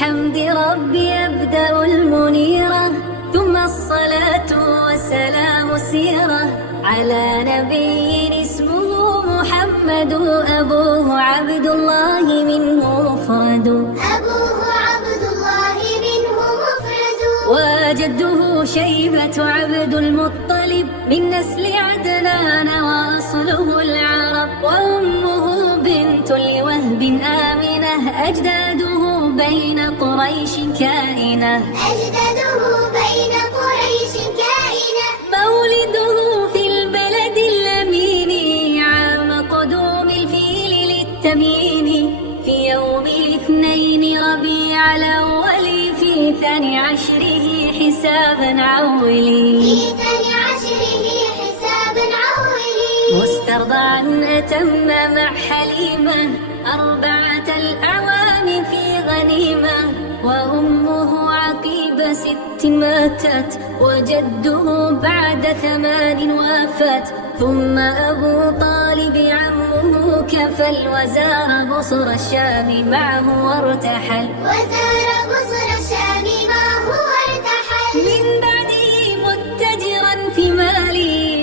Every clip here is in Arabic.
بحمد ربي أبدأ المنيرة، ثم الصلاة والسلام سيرة على نبي اسمه محمد، أبوه عبد الله منه مفرد، أبوه عبد الله منه مفرد، وجده شيبة عبد المطلب من نسل عدنان وأصله العرب، وأمه بنت لوهب آمنة، أجداده بين قريش كائنة، أجداده بين قريش كائنة، مولده في البلد الأمين عام قدوم الفيل للتبيين، في يوم الاثنين ربيع الأول في 12 حسابا عولي، في 12 حسابا عولي، مسترضعا أتم مع حليمة 4 الأعوام في غنيمة، وأمه عقيب 6 ماتت، وجده بعد 8 وافت، ثم أبو طالب عمه كفل، وزار بصر الشام معه وارتحل، وزار بصر الشام معه وارتحل، من بعده متجرا في مال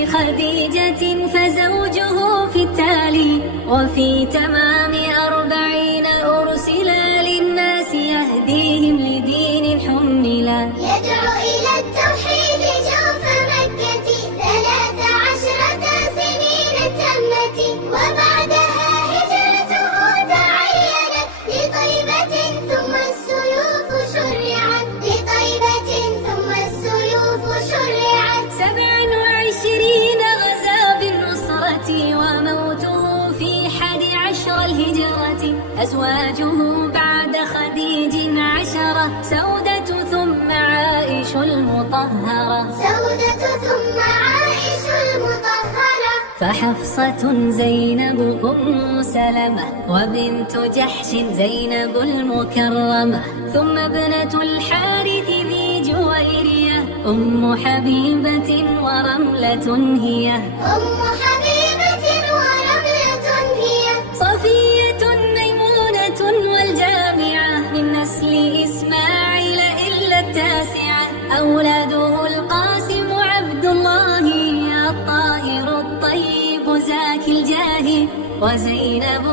خديجة فزوجه في التالي، وفي تمام 40 أرسلا للناس يهديهم لدين حملا، يدعو إلى التوحيد جوف مكة 13 سنين تمت، وبعدها هجرته تعينت لطيبة ثم السيوف شرعت، لطيبة ثم السيوف شرعت، 27 غزا بالنصرة، وموته في 11 الهجرة، أزواجه بعد خديج 10، سودة ثم عائش المطهرة، سودة ثم عائش المطهرة، فحفصة زينب أم سلمة، وبنت جحش زينب المكرمة، ثم ابنة الحارث ذي جويرية، أم حبيبة ورملة هي، أم حبيبة ورملة هي، صفية ميمونة والجامعة، من نسل إسماعيل إلا 9، أولاده القاسم عبد الله الطاهر الطيب زاكي الجاه، وزينب